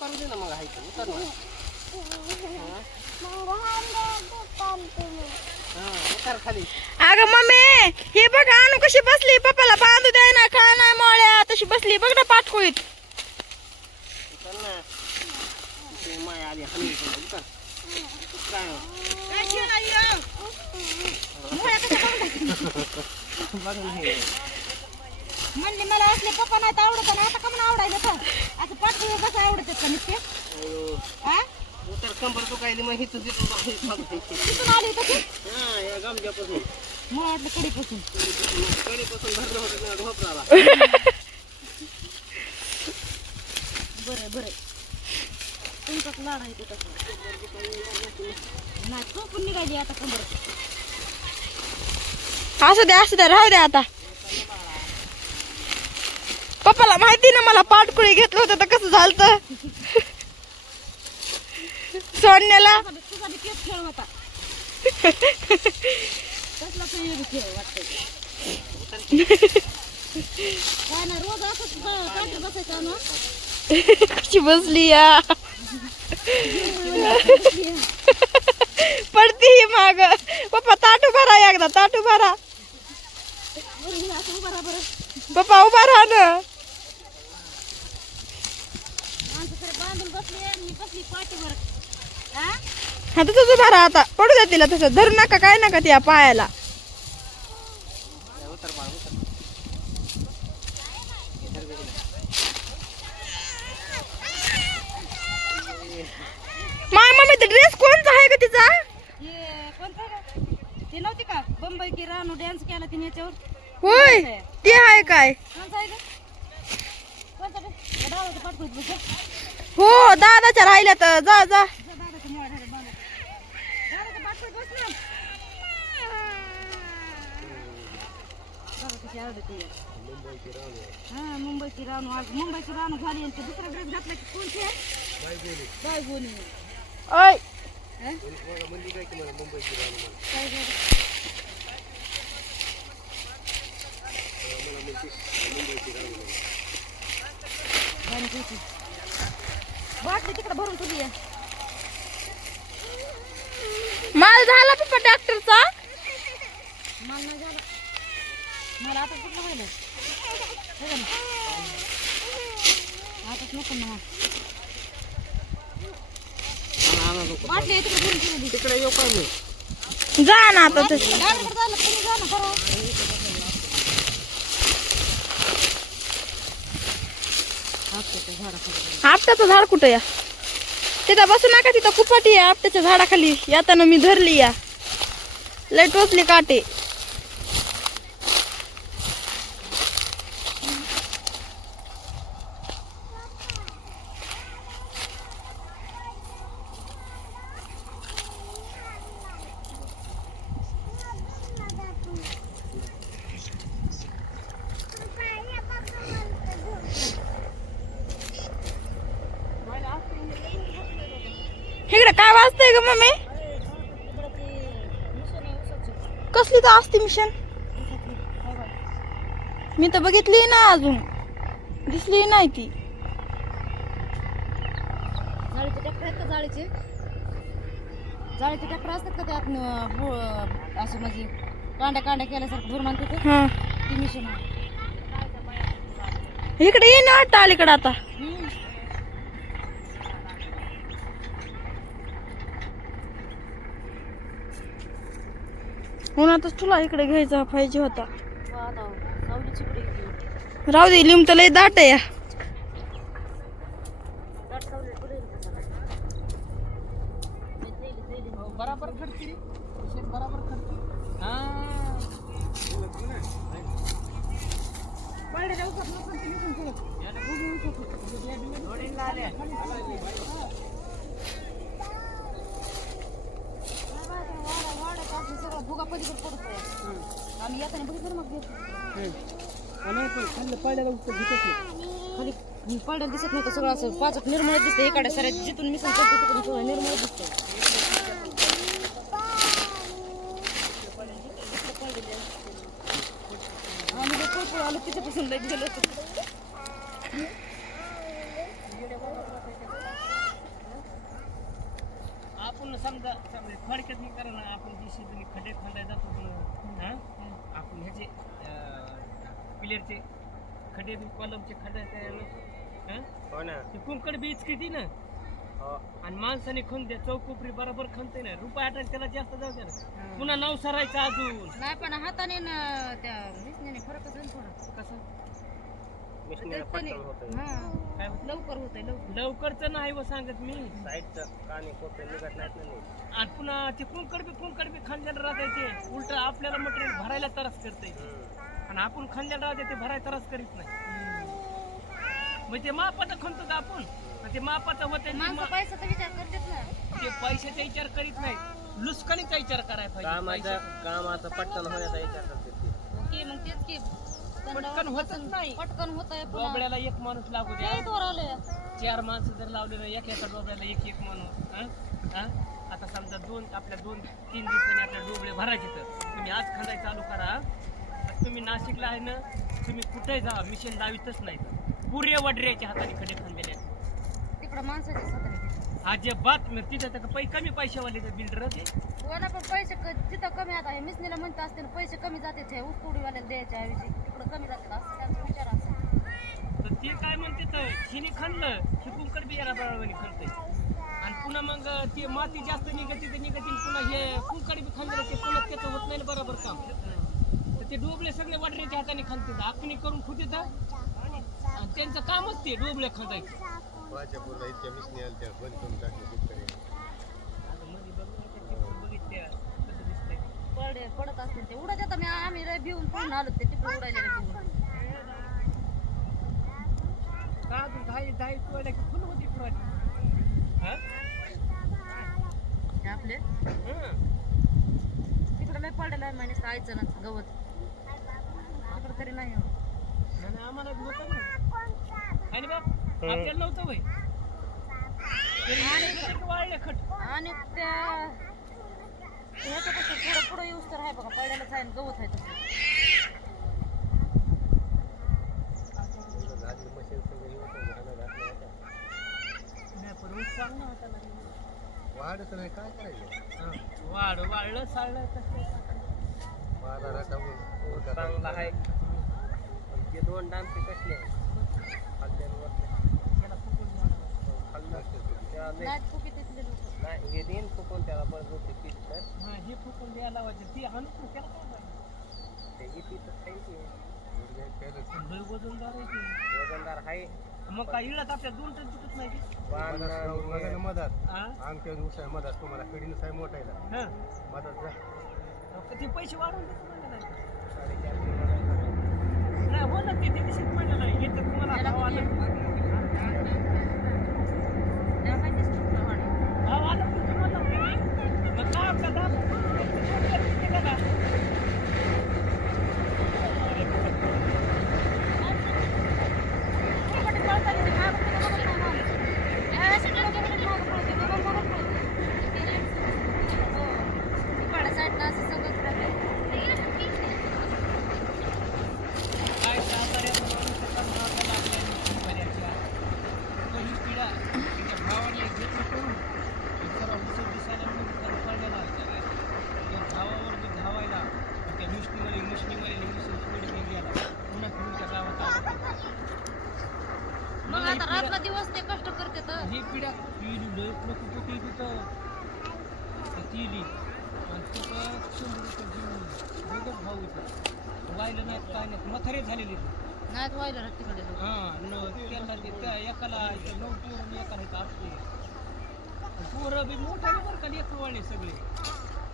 करू दे ना मग आहे ते, उतर ना. हा उतर खाली. अगं मम्मी हे बघ आणू कशी बसली? पप्पाला बांधू द्याय ना काय नाही मोळ्या. तशी बसली बघ ना पाठकुळीत. उतर ना. ते माय आली हमी उतर. काय हो? बघून हे. म्हणले मला असले पप्पा नाही तर आवडत ना आता का म्हणून आवडायला तर असं पाठकुळी कसं आवडत का नुसते अयो, हा? उतर कंबर दुखायली मग तिथून आली होती हा या गमजापासून मला वाटलं कडीपासून कडीपासून भरलं होतं ना ढोपराला बरं बरं. तुमचाच लाड आहे ते तसं नाही तो पण निघाली आता कंबर. असू द्या असू द्या राहू द्या आता. पप्पाला माहिती ना मला पाटकुळी घेतलं होतं तर कसं झालं सोडण्याला कशी बसली या? पडती ही माग. पप्पा ताटू भरा एकदा ताटू भरा. पप्पा उभा राहा ना. हा तसंच उभा राहा आता. पडू द्या तिला तसं. धरू नका काय नका त्या पायाला. माय मम्मी ते ड्रेस कोणता आहे का तिचा? ते नव्हती का? बंबई की रानू डान्स केला तिने याच्यावर? होय ते आहे काय? हो दादाच्या राहिल्या तर जा जा. हा मुंबईची रानू आज. मुंबईची रानू झाली आणि ते दुसरा ड्रेस घातला की कोणते? बायगोनी. ओय बाटली तिकडे भरून तुली माल झाला पप्पा डॉक्टरचा? माल नाही झाला. मला आता कुठलं पाहिलं? आताच नको ना. आणा नको. बाटली आहे तिकडे भरून ठेवली तिकडे येऊ काय मी? जा ना आता तसं जा ना बरं आपट्याचं झाड कुठं या? तिथं बसू नका तिथं कुपाटी आहे आपट्याच्या झाडाखाली. येताना मी धरली या. लय टोचली काटे. इकडे काय वाजतंय ग मम्मी? कसली तर असते मिशन. मी तर बघितली ना अजून. दिसली नाही ती. जाळीचे ट्रॅक्टर आहेत का जाळीचे? जाळीचे ट्रॅक्टर असतात का त्यात असं म्हणजे कांड्या कांड्या केल्यासारखं भरून आणते ते? हा. ती मिशन आहे. इकडे ये ना वाटतं अलीकडे आता. उन्हातच तुला इकडे घ्यायचा पाहिजे होता. राहू दे लिंब तर लय दाट आहे. या बराबर खडकी. शेत बराबर खडकी. हा जोडीला आल्या. वाडा- वाड्यात असं सगळं भुगा पलीकडे पडतोय. आम्ही येताना बघितलं ना मग ते. आणि पण खाल्लं पडल्याला उत्तर घेतच नाही. खाली पडल्याला दिसत नाही का सगळं असं पाचक निर्मळ दिसतं इकडे सर जिथून मिसळ करते तिकडून सगळं निर्मळ दिसतं आम्ही जे पळपळ आलो तिच्यापासून लई गेलो होतो. समजा समजा थोडक्यात हे करा ना आपण जी शेती खड्डे खंडाय जातो ना हा? आपण ह्याचे पिलेरचे खड्डे बी कॉलमचे खड्डे हो? ना. ते कुंकड बीच किती ना. आणि माणसाने खण द्या चौकोपरी बरोबर खणते ना. रुपये आठ त्याला जास्त जाऊ द्या ना. पुन्हा नऊ सरायचं अजून. नाही पण हाताने न त्या मिशनीने फरकच तर हा. काय होतं? लवकर होतंय लवकर. लवकरच नाही व सांगत मी. साईडचं काने कोपरे निघत नाहीत ना नीट. आणि पुन्हा ते कुंकड बी कुंकड बी खांद्याला राहते उलट आपल्याला मटेरियल भरायला त्रास करते हम्म. आणि आपण खांद्याला राहते ते भरायला त्रास करीत नाही. मग ते मापाचं खणतो का आपण? आणि ते मापाचं होते माणसं पैशाचा विचार करतात ना. ते पैशाचा विचार करीत नाही. लुस्कानीचा विचार करायला पाहिजे कामाचं. कामाचं पटकन होण्याचा विचार करते ते. ओके मग तेच की. पटकन होतच नाही. पटकन होत आहे डोबड्याला एक माणूस लागू द्या. वर आले चार माणसं जर लावले ना एक एका डोबड्याला एक एक माणूस हं? हं? आता समजा दोन आपल्या दोन तीन दिवसांनी आपल्या डोबळे भरायचे तर तुम्ही आज खंडाय चालू करा. तर तुम्ही नाशिकला आहे ना तुम्ही कुठेही जा मिशन लावितच नाही पुरे वडऱ्याच्या हाताने खडे खांदेले आहेत. तिकडं माणसाच्या सातारा अजिबात मग तिथं तर पै कमी पैशावाले बिल्डर ते पण पैसे क- तिथं कमी आता हे मिसनीला म्हणत असते ना पैसे कमी जाते ते ऊसतोडीवाल्याला द्यायच्या ऐवजी. तिकडं कमी जातात असं त्यांचा विचार असतो तर ते काय म्हणते तर हिने खाल्लं हे कुंकड बियारा बरोबर खालते आणि पुन्हा मग ते माती जास्त निघते ते निघते पुन्हा हे कुंकड बी खाल्लं ते पुन्हा त्याचं होत नाही ना बरोबर काम. तर ते डोबळे सगळे वाटण्याच्या हाताने खालते. आखणी करून खुते आणि त्यांचं कामच ते डोबळे खांदायचं माझ्या पूर्ण इतक्या मिसनी आल्या त्या बंद करून टाकले. पडत असतील ते उडत येतं. मी आम्ही रे भिवून पळून आलो ते तिकडे उडायले अजून दहा दहा की फुल होती हा? ते आपले? हं. तिकडे लय पडलेलं आहे म्हणे आईचं ना गवत. तिकडे तरी नाही नाही, आम्हाला आणि बाप आपल्याला नव्हतं वय. वाळले खट आणि त्या ह्याचं कसं पुढं पुढं तर आहे बघा पडलेलंच आहे गवत आहे वाढत नाही काय करायचं. वाढ वाढलं साळलं कसं चांगला आहे. पण ते दोन डांबे कसले खाल्ल्यावर. खाल्लं फुकी तिथले लोक नाही हे देईन फुकून त्याला बरं होते पीठ तर हा, हे फुकून द्यायला लावायचं ती आणून पण त्याला काय करायचं? ते ही पीठ लय वजनदार आहे ते. वजनदार आहे मग काय इळत आपल्या दोन टन तुटत नाही ते? पण मधात मधात हा? आमच्या उसाय मधात तुम्हाला कडीनं साय मोठा आहे हं. मधात जा ते पैसे वाढवून देतो नाही म्हणायचं. नाही हो ना ते ते दिवशीच म्हणलं नाही हे तर तुम्हाला भाव आला त्या माहितीच तुला वाढ भाव आला तर तुम्हाला मग काय आपला दाब केलं का? काय त्या आजाऱ्याचं माणूस त्याचा मागा लागलाय शेतकऱ्याच्या. काही पिढ्या त्याच्या भावाने घेतलं करून जरा उसळ दिसायला म्हणून त्याला कळलेला आहे. त्या भावावर जो धावायला त्या मुष्टीमध्ये मुष्टीमध्ये मुसळ थोडी मी गेला पुन्हा फिरून त्या गावात आला. मग आता रात्र दिवस ते कष्ट ही पिढ्या पिढी लय लोक कुठे तिथं ते तिली आणि तिथं शंभर रुपये घेऊन दोघंच भाऊ इथं वाहिलं नाहीत काय नाहीत मथारे झालेले. नाहीत व्हायला तिकडे. हा न त्याला ते त्या एकाला इथं नऊ पोरं एकाला इथं आठ पोरं बी मोठे बरं का लेकरं वाले सगळे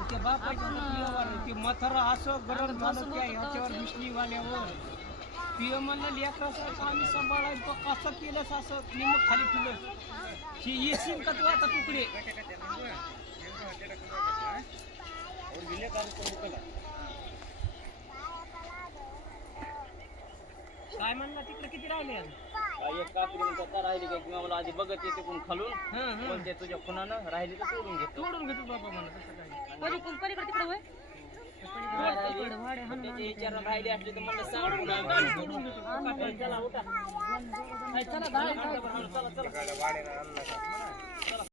त्या बापाच्या ते मथारा असं गरम झालं त्या ह्याच्यावर मिसली वाल्यावर पिय म्हणलं लेकराचं आम्ही सांभाळायचं. कसं केलंस असं निम खाली ठेवलं. ही येशील का तू आता तुकडे काय म्हणला तिकडे किती राहिले? काय एक काकडी म्हणतात राहिली काय किंवा मला आधी बघत येते कोण खालून. हं, हं. पण ते तुझ्या खुनानं राहिली तर तोडून घेतो. तोडून घेतो बाबा म्हणा तसं काय नाही. पलीकडे पलीकडे तिकडे होय राहिली. असले तर मला सांग चला चला, चला, चला, चला, चला. चला चला